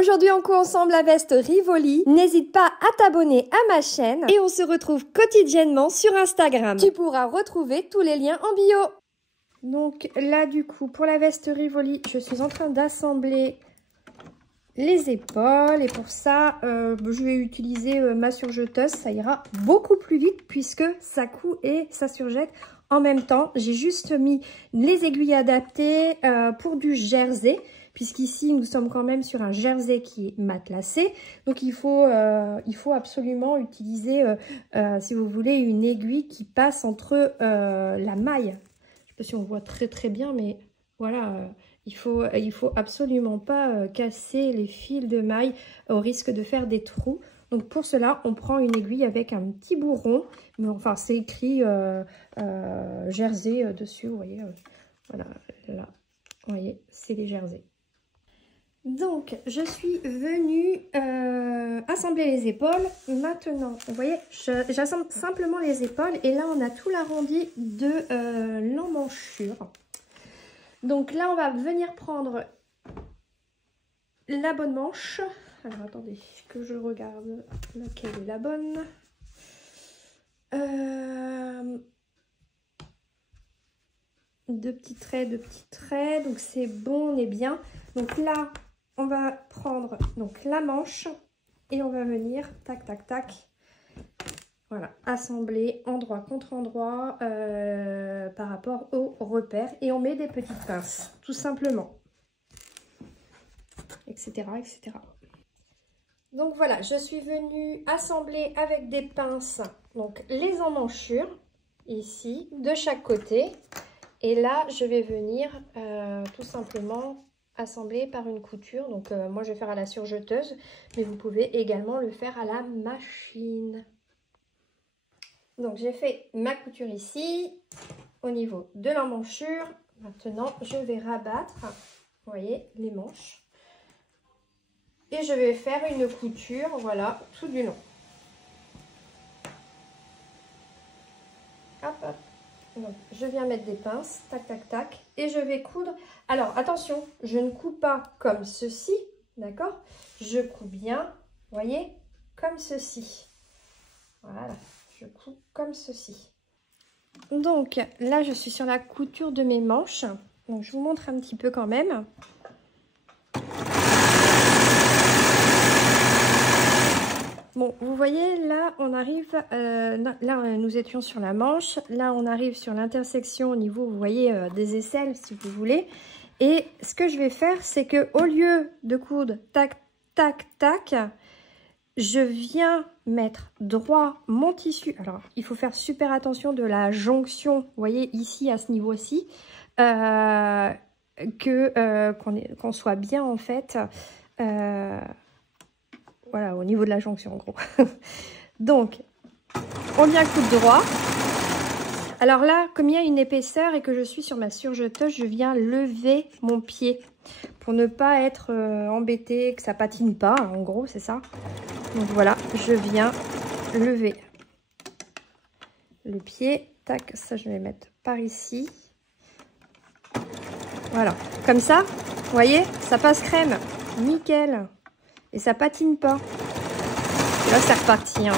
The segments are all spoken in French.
Aujourd'hui, on coud ensemble la veste Rivoli. N'hésite pas à t'abonner à ma chaîne et on se retrouve quotidiennement sur Instagram. Tu pourras retrouver tous les liens en bio. Donc là, du coup, pour la veste Rivoli, je suis en train d'assembler les épaules. Et pour ça, je vais utiliser ma surjeteuse. Ça ira beaucoup plus vite puisque ça coud et ça surjette en même temps. J'ai juste mis les aiguilles adaptées pour du jersey. Puisqu'ici, nous sommes quand même sur un jersey qui est matelassé. Donc, il faut absolument utiliser, si vous voulez, une aiguille qui passe entre la maille. Je ne sais pas si on voit très bien, mais voilà, il faut absolument pas casser les fils de maille au risque de faire des trous. Donc, pour cela, on prend une aiguille avec un petit bourron. Mais enfin, c'est écrit jersey dessus, vous voyez. Voilà, là, vous voyez, c'est les jerseys. Donc, je suis venue assembler les épaules. Maintenant, vous voyez, j'assemble simplement les épaules. Et là, on a tout l'arrondi de l'emmanchure. Donc là, on va venir prendre la bonne manche. Alors, attendez, que je regarde laquelle est la bonne. Deux petits traits. Donc, c'est bon, on est bien. Donc là, on va prendre donc la manche et on va venir tac tac tac, voilà, assembler endroit contre endroit par rapport au repère et on met des petites pinces tout simplement, etc. Donc voilà, je suis venue assembler avec des pinces donc les emmanchures ici de chaque côté et là je vais venir tout simplement assembler par une couture. Donc moi je vais faire à la surjeteuse, mais vous pouvez également le faire à la machine. Donc j'ai fait ma couture ici au niveau de l'emmanchure. Maintenant je vais rabattre, vous voyez, les manches et je vais faire une couture, voilà, tout du long. Hop hop. Donc, je viens mettre des pinces, tac, tac, tac, et je vais coudre. Alors, attention, je ne couds pas comme ceci, d'accord? Je couds bien, vous voyez, comme ceci. Voilà, je couds comme ceci. Donc, là, je suis sur la couture de mes manches. Donc, je vous montre un petit peu quand même. Bon, vous voyez, là, on arrive, là, nous étions sur la manche. Là, on arrive sur l'intersection au niveau, vous voyez, des aisselles, si vous voulez. Et ce que je vais faire, c'est que au lieu de coudre tac, tac, tac, je viens mettre droit mon tissu. Alors, il faut faire super attention de la jonction, vous voyez, ici, à ce niveau-ci, qu'on soit bien, en fait... voilà, au niveau de la jonction, en gros. Donc, on vient coudre droit. Alors là, comme il y a une épaisseur et que je suis sur ma surjeteuse, je viens lever mon pied pour ne pas être embêtée, que ça patine pas, en gros, c'est ça. Donc voilà, je viens lever le pied. Tac, ça, je vais mettre par ici. Voilà, comme ça, vous voyez, ça passe crème. Nickel. Et ça patine pas. Et là, c'est reparti. Hein.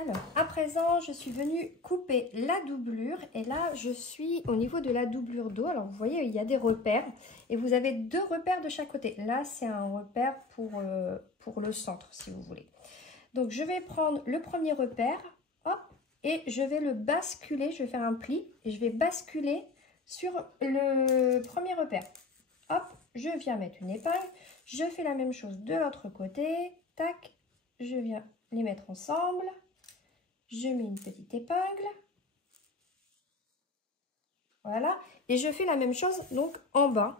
Alors, à présent, je suis venue couper la doublure. Et là, je suis au niveau de la doublure dos. Alors, vous voyez, il y a des repères. Et vous avez deux repères de chaque côté. Là, c'est un repère pour le centre, si vous voulez. Donc, je vais prendre le premier repère. Hop, et je vais le basculer. Je vais faire un pli. Et je vais basculer sur le premier repère. Hop, je viens mettre une épingle, je fais la même chose de l'autre côté, tac, je viens les mettre ensemble, je mets une petite épingle, voilà, et je fais la même chose donc en bas.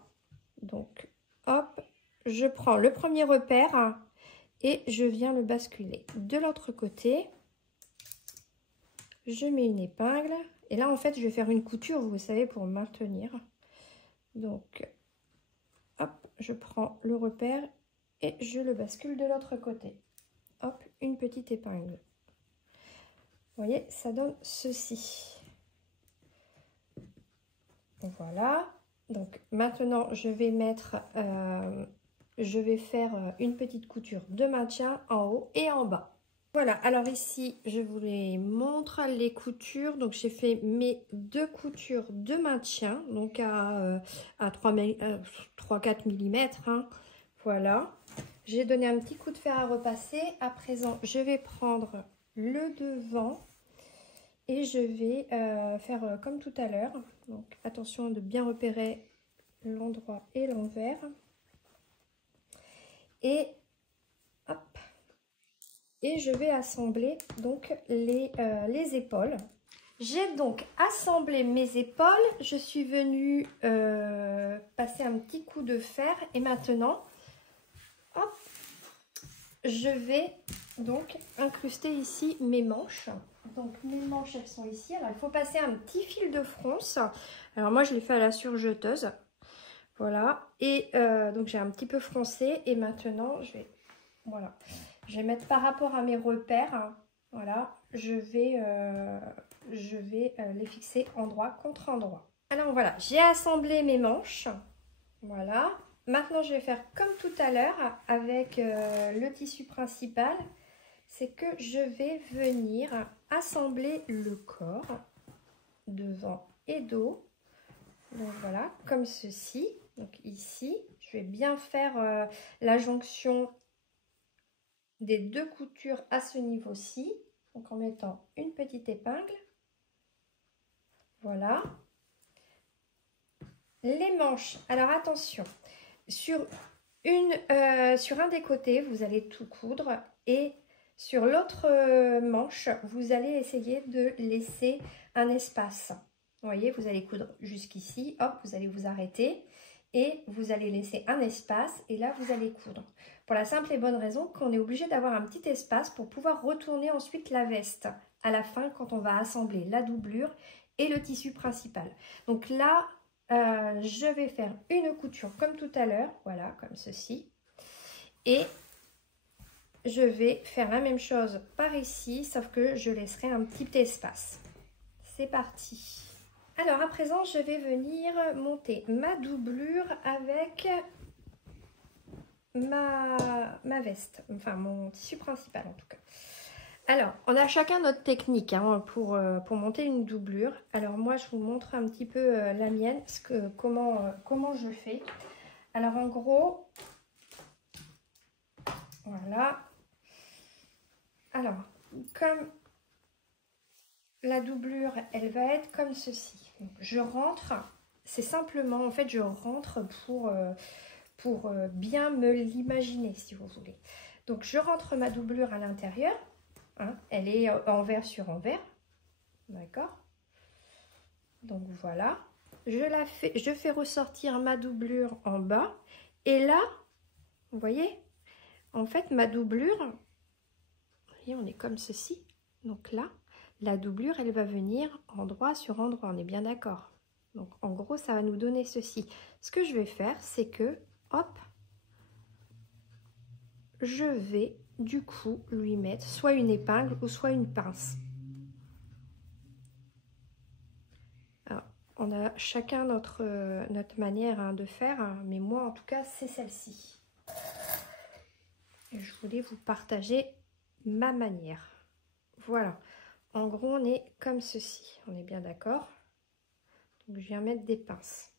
Donc, hop, je prends le premier repère et je viens le basculer de l'autre côté, je mets une épingle, et là en fait je vais faire une couture, vous savez, pour maintenir, donc... Hop, je prends le repère et je le bascule de l'autre côté. Hop, une petite épingle. Vous voyez, ça donne ceci. Voilà. Donc maintenant, je vais faire une petite couture de maintien en haut et en bas. Voilà, alors ici, je vous les montre les coutures. Donc j'ai fait mes 2 coutures de maintien, donc à 3-4 mm. Hein. Voilà, j'ai donné un petit coup de fer à repasser. À présent, je vais prendre le devant et je vais faire comme tout à l'heure. Donc attention de bien repérer l'endroit et l'envers. Et hop, et je vais assembler donc les épaules. J'ai donc assemblé mes épaules. Je suis venue passer un petit coup de fer et maintenant, hop, je vais donc incruster ici mes manches. Donc mes manches, elles sont ici. Alors il faut passer un petit fil de fronce. Alors moi je l'ai fait à la surjeteuse. Voilà. Et donc j'ai un petit peu froncé. Et maintenant je vais mettre par rapport à mes repères. Hein, voilà. Je vais les fixer endroit contre endroit. Alors voilà, j'ai assemblé mes manches. Voilà. Maintenant, je vais faire comme tout à l'heure avec le tissu principal. C'est que je vais venir assembler le corps devant et dos. Donc voilà, comme ceci. Donc ici, je vais bien faire la jonction des 2 coutures à ce niveau-ci. Donc en mettant une petite épingle. Voilà. Les manches. Alors attention, sur un des côtés, vous allez tout coudre et sur l'autre manche, vous allez essayer de laisser un espace. Vous voyez, vous allez coudre jusqu'ici, hop, vous allez vous arrêter et vous allez laisser un espace et là, vous allez coudre. Pour la simple et bonne raison qu'on est obligé d'avoir un petit espace pour pouvoir retourner ensuite la veste à la fin quand on va assembler la doublure et le tissu principal. Donc là, je vais faire une couture comme tout à l'heure, voilà, comme ceci. Et je vais faire la même chose par ici, sauf que je laisserai un petit espace. C'est parti. Alors à présent, je vais venir monter ma doublure avec ma veste, enfin mon tissu principal en tout cas. Alors, on a chacun notre technique hein, pour monter une doublure. Alors moi, je vous montre un petit peu la mienne, comment je fais. Alors en gros, voilà. Alors, comme la doublure, elle va être comme ceci. Donc, je rentre, c'est simplement, en fait, je rentre pour bien me l'imaginer, si vous voulez. Donc, je rentre ma doublure à l'intérieur. Hein, elle est envers sur envers, d'accord. Donc voilà, je fais ressortir ma doublure en bas et là, vous voyez, en fait ma doublure, vous voyez, on est comme ceci. Donc là, la doublure, elle va venir endroit sur endroit, on est bien d'accord. Donc en gros, ça va nous donner ceci. Ce que je vais faire, c'est que, hop, je vais du coup lui mettre soit une épingle ou soit une pince. Alors, on a chacun notre manière hein, de faire, hein, mais moi en tout cas c'est celle-ci. Et je voulais vous partager ma manière. Voilà, en gros on est comme ceci, on est bien d'accord. Donc je viens mettre des pinces.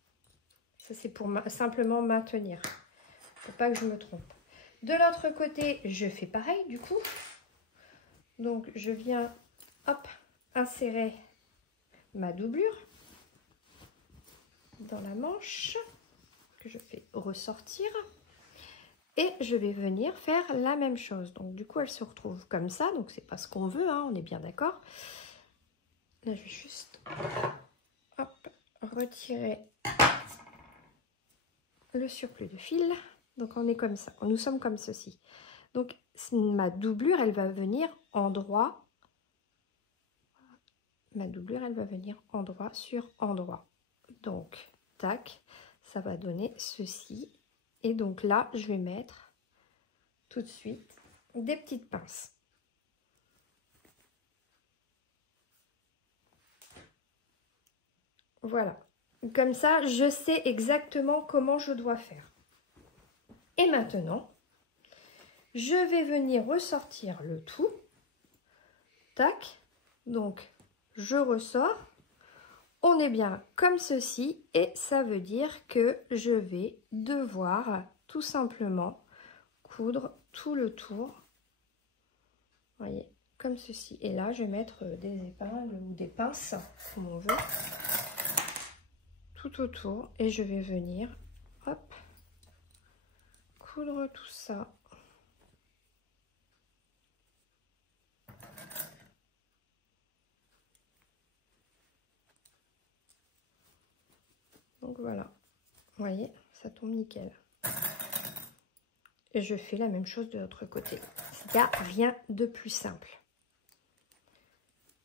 Ça c'est pour simplement maintenir, faut pas que je me trompe. De l'autre côté, je fais pareil du coup. Donc je viens, hop, insérer ma doublure dans la manche que je fais ressortir. Et je vais venir faire la même chose. Donc du coup, elle se retrouve comme ça. Donc c'est pas ce qu'on veut, hein, on est bien d'accord. Là, je vais juste hop, retirer le surplus de fil. Donc on est comme ça, nous sommes comme ceci. Donc ma doublure, elle va venir endroit. Ma doublure, elle va venir endroit sur endroit. Donc, tac, ça va donner ceci. Et donc là, je vais mettre tout de suite des petites pinces. Voilà. Comme ça, je sais exactement comment je dois faire. Et maintenant, je vais venir ressortir le tout. Tac. Donc, je ressors. On est bien comme ceci et ça veut dire que je vais devoir tout simplement coudre tout le tour. Vous voyez, comme ceci. Et là, je vais mettre des épingles ou des pinces, comme on veut, tout autour. Et je vais venir, hop, coudre tout ça. Donc voilà, vous voyez, ça tombe nickel. Et je fais la même chose de l'autre côté. Il n'y a rien de plus simple.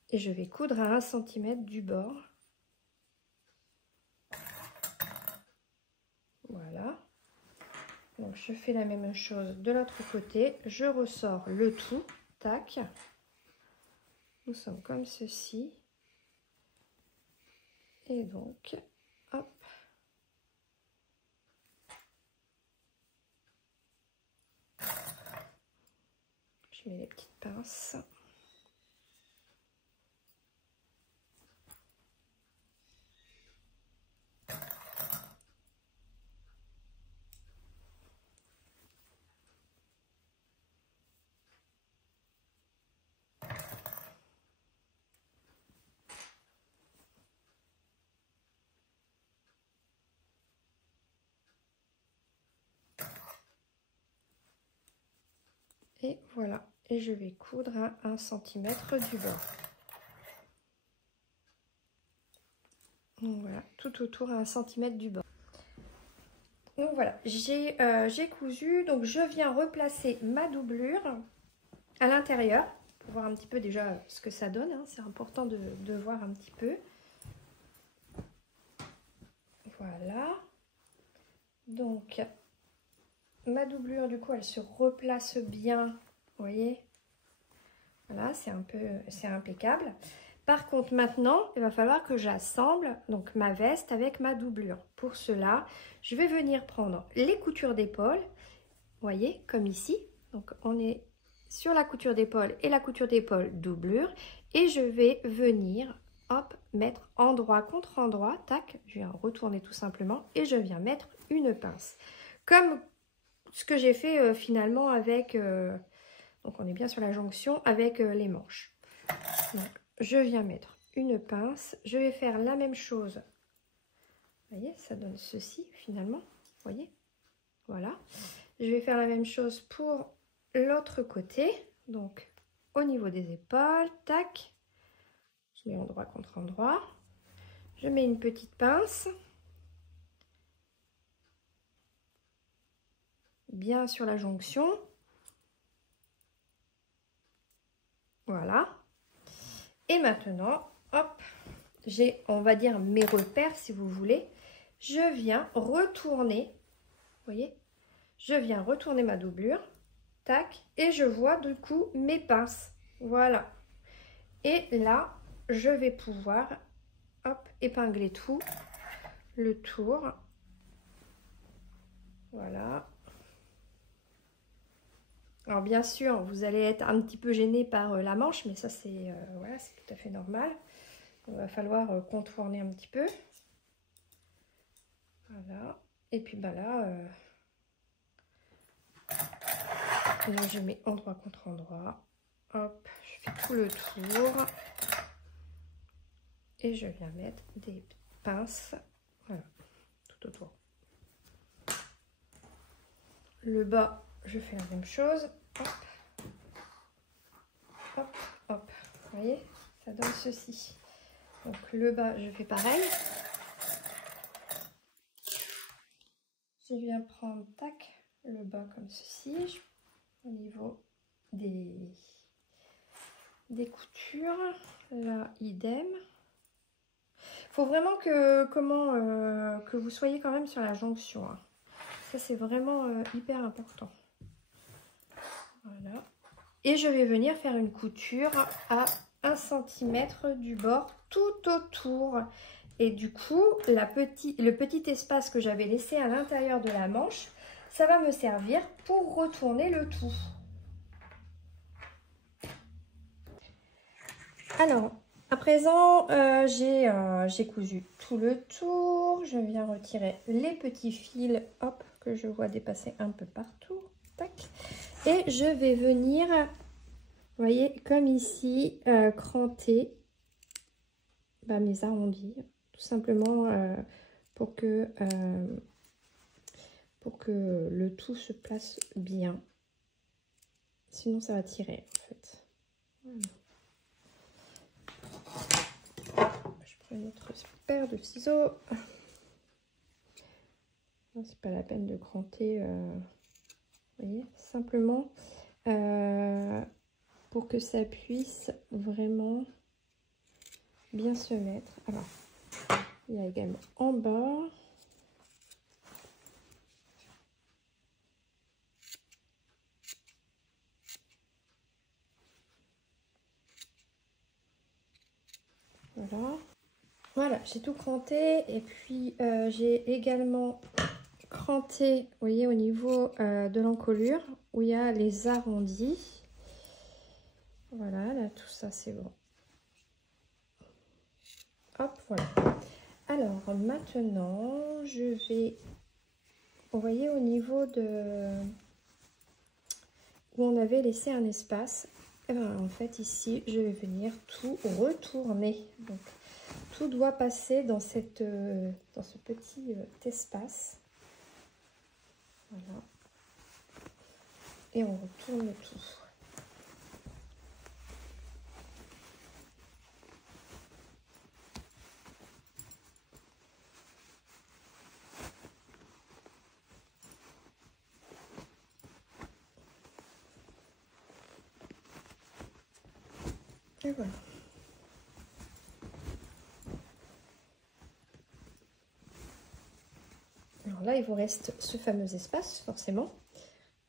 Et je vais coudre à 1 cm du bord. Voilà. Donc je fais la même chose de l'autre côté. Je ressors le tout. Tac. Nous sommes comme ceci. Et donc, hop. Je mets les petites pinces. Et voilà. Et je vais coudre à 1 cm du bord. Donc voilà, tout autour à 1 cm du bord. Donc voilà, j'ai cousu. Donc je viens replacer ma doublure à l'intérieur pour voir un petit peu déjà ce que ça donne. Hein. C'est important de voir un petit peu. Voilà. Donc ma doublure, du coup, elle se replace bien. Vous voyez? Voilà, c'est impeccable. Par contre, maintenant, il va falloir que j'assemble donc ma veste avec ma doublure. Pour cela, je vais venir prendre les coutures d'épaule, vous voyez, comme ici. Donc, on est sur la couture d'épaule et la couture d'épaule doublure. Et je vais venir, hop, mettre endroit contre endroit. Tac, je viens retourner tout simplement et je viens mettre une pince. Comme ce que j'ai fait finalement avec... donc, on est bien sur la jonction avec les manches. Donc, je viens mettre une pince. Je vais faire la même chose. Vous voyez, ça donne ceci finalement. Vous voyez? Voilà. Je vais faire la même chose pour l'autre côté. Donc, au niveau des épaules, tac. Je mets endroit contre endroit. Je mets une petite pince. Bien sur la jonction. Voilà. Et maintenant, hop, j'ai, on va dire, mes repères, si vous voulez. Je viens retourner, vous voyez, je viens retourner ma doublure, tac, et je vois du coup mes pinces, voilà. Et là, je vais pouvoir, hop, épingler tout, le tour, voilà. Alors bien sûr, vous allez être un petit peu gêné par la manche, mais ça c'est voilà, c'est tout à fait normal. Il va falloir contourner un petit peu. Voilà. Et puis bah là, je mets endroit contre endroit. Hop, je fais tout le tour. Et je viens mettre des pinces. Voilà, tout autour. Le bas, je fais la même chose. Hop, hop, hop. Vous voyez, ça donne ceci. Donc le bas, je fais pareil. Je viens prendre, tac, le bas comme ceci. Au niveau des coutures. Là, idem. Il faut vraiment que vous soyez quand même sur la jonction. Hein. Ça, c'est vraiment hyper important. Voilà. Et je vais venir faire une couture à 1 cm du bord tout autour. Et du coup, le petit espace que j'avais laissé à l'intérieur de la manche, ça va me servir pour retourner le tout. Alors, à présent, j'ai cousu tout le tour. Je viens retirer les petits fils, hop, que je vois dépasser un peu partout. Tac. Et je vais venir, vous voyez, comme ici, cranter mes arrondis, tout simplement pour que le tout se place bien. Sinon, ça va tirer, en fait. Voilà. Je prends une autre paire de ciseaux. C'est pas la peine de cranter, vous voyez, simplement pour que ça puisse vraiment bien se mettre. Alors, il y a également en bas. Voilà, j'ai tout cranté et puis j'ai également cranté, vous voyez, au niveau de l'encolure où il y a les arrondis. Voilà, là tout ça c'est bon. Hop, voilà. Alors maintenant, je vais, vous voyez, au niveau de où on avait laissé un espace, et ben, en fait ici je vais venir tout retourner. Donc tout doit passer dans ce petit espace. Voilà. Et on retourne tout. Et voilà. Alors là, il vous reste ce fameux espace, forcément.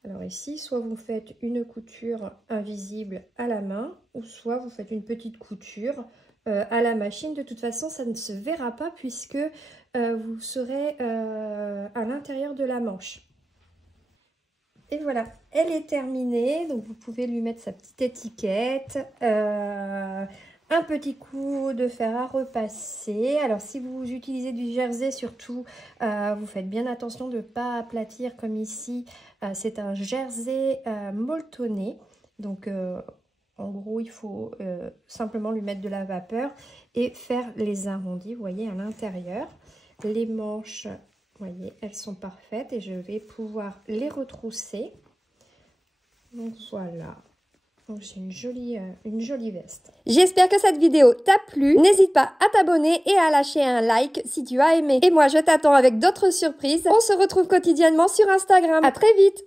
Alors ici, soit vous faites une couture invisible à la main, ou soit vous faites une petite couture à la machine. De toute façon, ça ne se verra pas puisque vous serez à l'intérieur de la manche. Et voilà, elle est terminée. Donc vous pouvez lui mettre sa petite étiquette. Un petit coup de fer à repasser. Alors si vous utilisez du jersey surtout, vous faites bien attention de ne pas aplatir comme ici. C'est un jersey molletonné. Donc en gros il faut simplement lui mettre de la vapeur et faire les arrondis, vous voyez, à l'intérieur. Les manches, vous voyez, elles sont parfaites et je vais pouvoir les retrousser. Donc voilà. Donc j'ai une jolie veste. J'espère que cette vidéo t'a plu. N'hésite pas à t'abonner et à lâcher un like si tu as aimé. Et moi je t'attends avec d'autres surprises. On se retrouve quotidiennement sur Instagram. À très vite.